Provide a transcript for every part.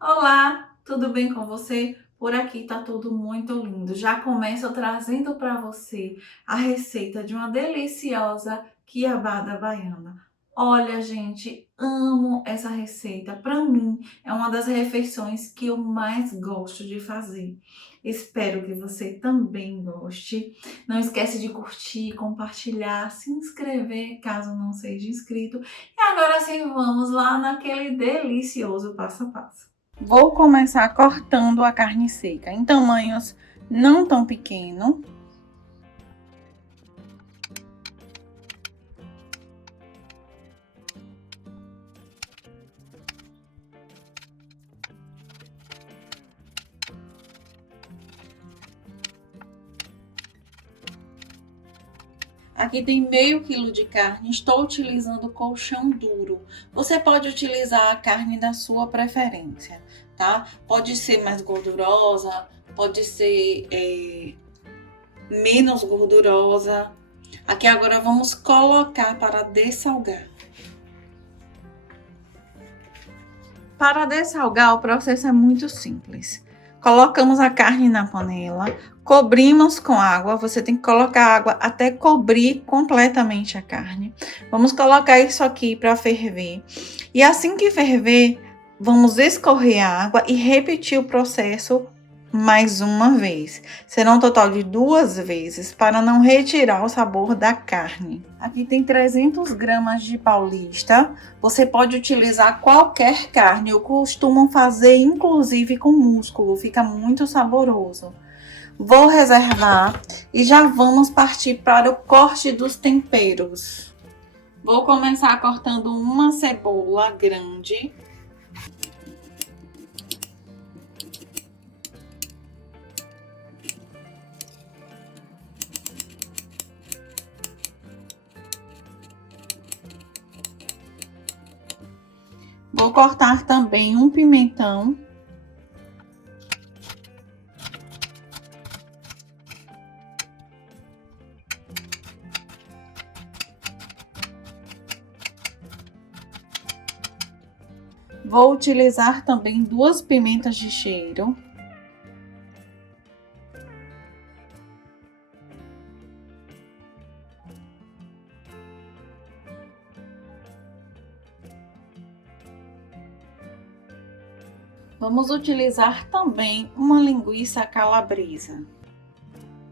Olá, tudo bem com você? Por aqui tá tudo muito lindo. Já começo trazendo para você a receita de uma deliciosa quiabada baiana. Olha, gente, amo essa receita. Para mim, é uma das refeições que eu mais gosto de fazer. Espero que você também goste. Não esquece de curtir, compartilhar, se inscrever caso não seja inscrito. E agora sim, vamos lá naquele delicioso passo a passo. Vou começar cortando a carne seca em tamanhos não tão pequenos. Aqui tem meio quilo de carne, estou utilizando colchão duro. Você pode utilizar a carne da sua preferência, tá? Pode ser mais gordurosa, pode ser menos gordurosa. Aqui agora vamos colocar para dessalgar. Para dessalgar, o processo é muito simples. Colocamos a carne na panela, cobrimos com água. Você tem que colocar água até cobrir completamente a carne. Vamos colocar isso aqui para ferver. E assim que ferver, vamos escorrer a água e repetir o processo mais uma vez. Será um total de 2 vezes para não retirar o sabor da carne. Aqui tem 300 gramas de paulista. Você pode utilizar qualquer carne. Eu costumo fazer inclusive com músculo, fica muito saboroso. Vou reservar e já vamos partir para o corte dos temperos. Vou começar cortando uma cebola grande. Vou cortar também um pimentão. Vou utilizar também 2 pimentas de cheiro. Vamos utilizar também uma linguiça calabresa.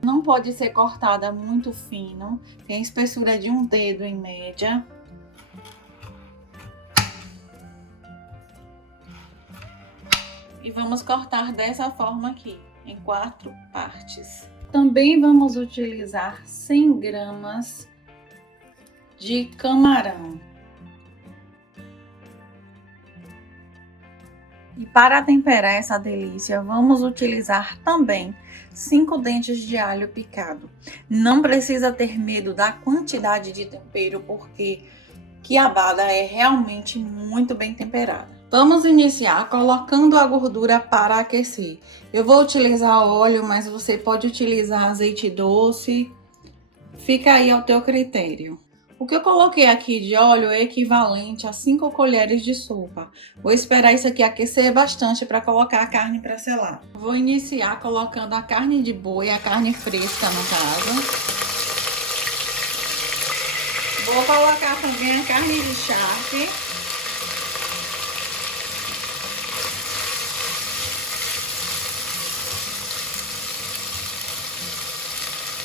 Não pode ser cortada muito fino, tem a espessura de um dedo em média. E vamos cortar dessa forma aqui, em 4 partes. Também vamos utilizar 100 gramas de camarão. E para temperar essa delícia, vamos utilizar também 5 dentes de alho picado. Não precisa ter medo da quantidade de tempero, porque quiabada é realmente muito bem temperada. Vamos iniciar colocando a gordura para aquecer. Eu vou utilizar óleo, mas você pode utilizar azeite doce. Fica aí ao teu critério. O que eu coloquei aqui de óleo é equivalente a 5 colheres de sopa. Vou esperar isso aqui aquecer bastante para colocar a carne para selar. Vou iniciar colocando a carne de boi, a carne fresca no caso. Vou colocar também a carne de charque.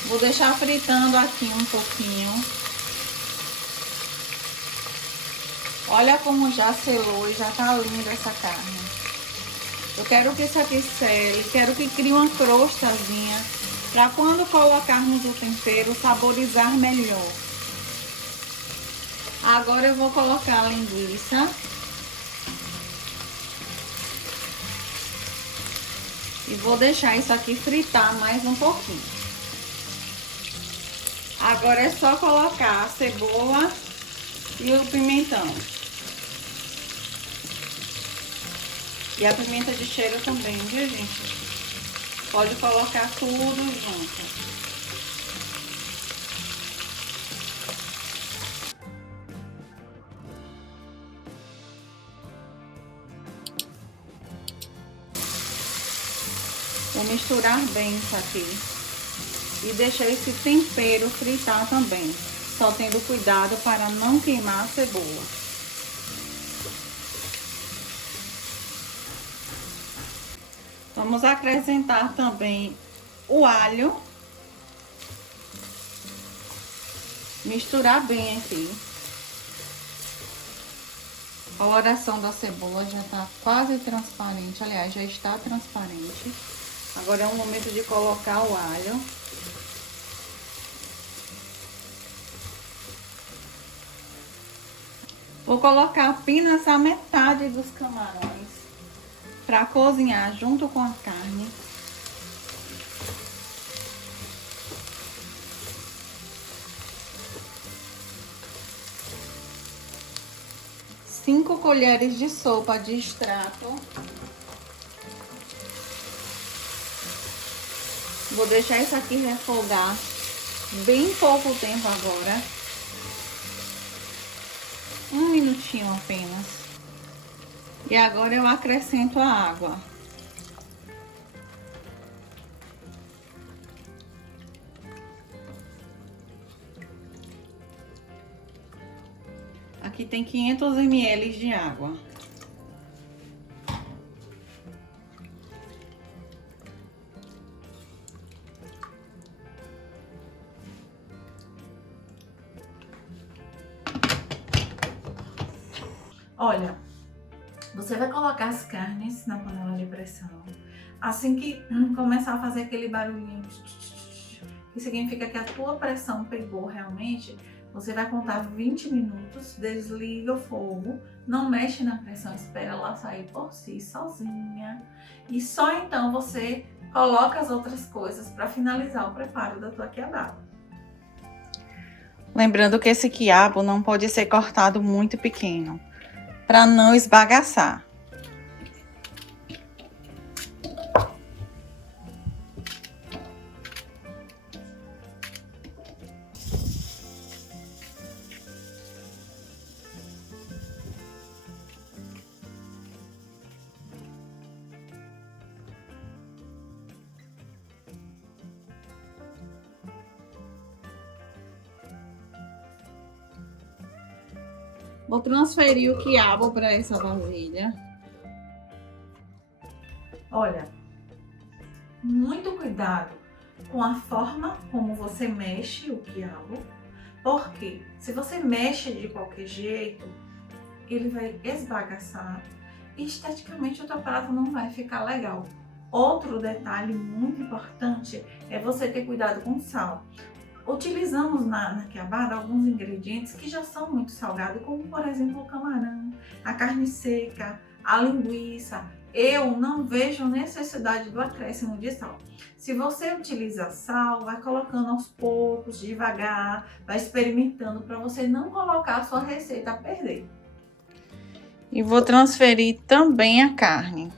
Vou deixar fritando aqui um pouquinho. Olha como já selou e já tá linda essa carne. Eu quero que isso aqui sele, quero que crie uma crostazinha, para quando colocarmos o tempero, saborizar melhor. Agora eu vou colocar a linguiça. E vou deixar isso aqui fritar mais um pouquinho. Agora é só colocar a cebola e o pimentão. E a pimenta de cheiro também, viu, gente? Pode colocar tudo junto. Vou misturar bem isso aqui e deixar esse tempero fritar também, só tendo cuidado para não queimar a cebola. Vamos acrescentar também o alho. Misturar bem aqui. A coloração da cebola já tá quase transparente, aliás, já está transparente. Agora é o momento de colocar o alho. Vou colocar apenas a metade dos camarões para cozinhar junto com a carne. Cinco colheres de sopa de extrato. Vou deixar isso aqui refogar bem pouco tempo agora. Um minutinho apenas. E agora eu acrescento a água. Aqui tem 500 ml de água. Olha, você vai colocar as carnes na panela de pressão. Assim que começar a fazer aquele barulhinho, que significa que a tua pressão pegou realmente, você vai contar 20 minutos, desliga o fogo, não mexe na pressão, espera ela sair por si sozinha. E só então você coloca as outras coisas para finalizar o preparo da tua quiabada. Lembrando que esse quiabo não pode ser cortado muito pequeno, para não esbagaçar. Vou transferir o quiabo para essa vasilha. Olha, muito cuidado com a forma como você mexe o quiabo, porque se você mexe de qualquer jeito, ele vai esbagaçar e esteticamente o teu prato não vai ficar legal. Outro detalhe muito importante é você ter cuidado com o sal. Utilizamos na quiabada alguns ingredientes que já são muito salgados, como por exemplo o camarão, a carne seca, a linguiça. Eu não vejo necessidade do acréscimo de sal. Se você utiliza sal, vai colocando aos poucos, devagar, vai experimentando para você não colocar a sua receita a perder. E vou transferir também a carne.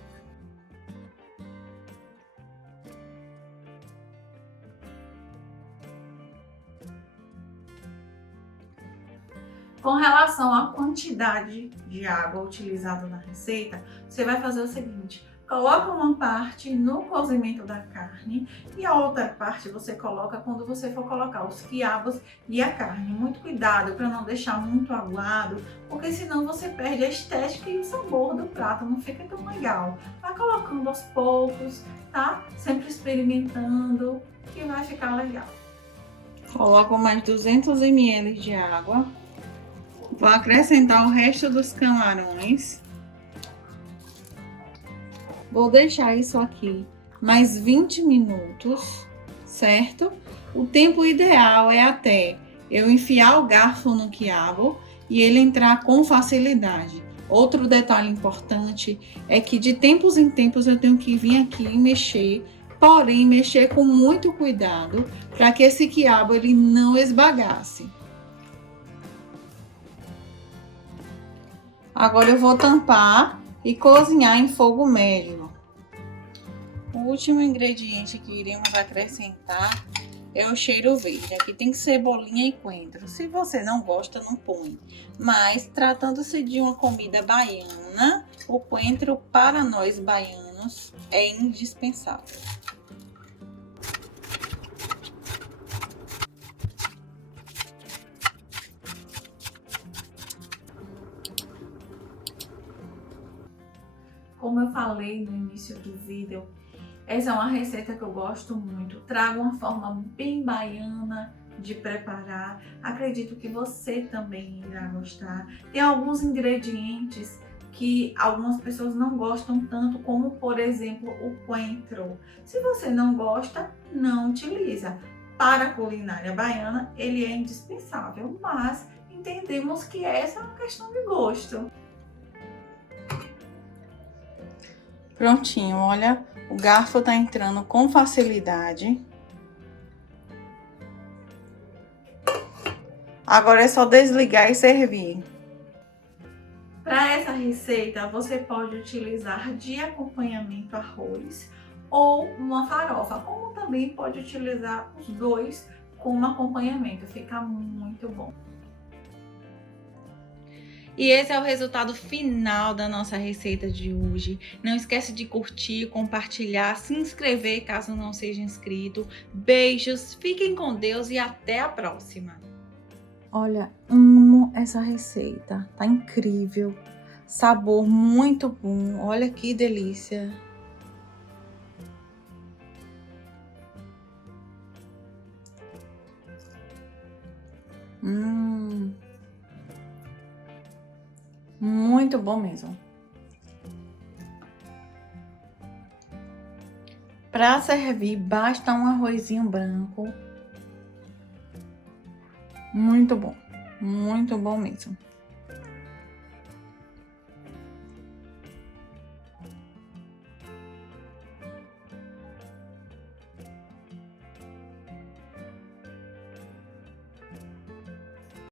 Com relação à quantidade de água utilizada na receita, você vai fazer o seguinte: coloca uma parte no cozimento da carne e a outra parte você coloca quando você for colocar os quiabos e a carne. Muito cuidado para não deixar muito aguado, porque senão você perde a estética e o sabor do prato, não fica tão legal. Vai colocando aos poucos, tá? Sempre experimentando, que vai ficar legal. Coloco mais 200 ml de água. Vou acrescentar o resto dos camarões. Vou deixar isso aqui mais 20 minutos, certo? O tempo ideal é até eu enfiar o garfo no quiabo e ele entrar com facilidade. Outro detalhe importante é que de tempos em tempos eu tenho que vir aqui e mexer, porém mexer com muito cuidado para que esse quiabo ele não esbagace. Agora eu vou tampar e cozinhar em fogo médio. O último ingrediente que iremos acrescentar é o cheiro verde. Aqui tem cebolinha e coentro. Se você não gosta, não põe. Mas tratando-se de uma comida baiana, O coentro, para nós baianos, é indispensável. Como eu falei no início do vídeo, essa é uma receita que eu gosto muito. Trago uma forma bem baiana de preparar. Acredito que você também irá gostar. Tem alguns ingredientes que algumas pessoas não gostam tanto, como por exemplo o coentro. Se você não gosta, não utiliza. Para a culinária baiana, ele é indispensável, mas entendemos que essa é uma questão de gosto. Prontinho, olha, o garfo tá entrando com facilidade. Agora é só desligar e servir. Para essa receita, você pode utilizar de acompanhamento arroz ou uma farofa, como também pode utilizar os dois como acompanhamento, fica muito bom. E esse é o resultado final da nossa receita de hoje. Não esquece de curtir, compartilhar, se inscrever caso não seja inscrito. Beijos, fiquem com Deus e até a próxima. Olha, amo essa receita, tá incrível. Sabor muito bom, olha que delícia. Muito bom mesmo. Para servir, basta um arrozinho branco. Muito bom mesmo.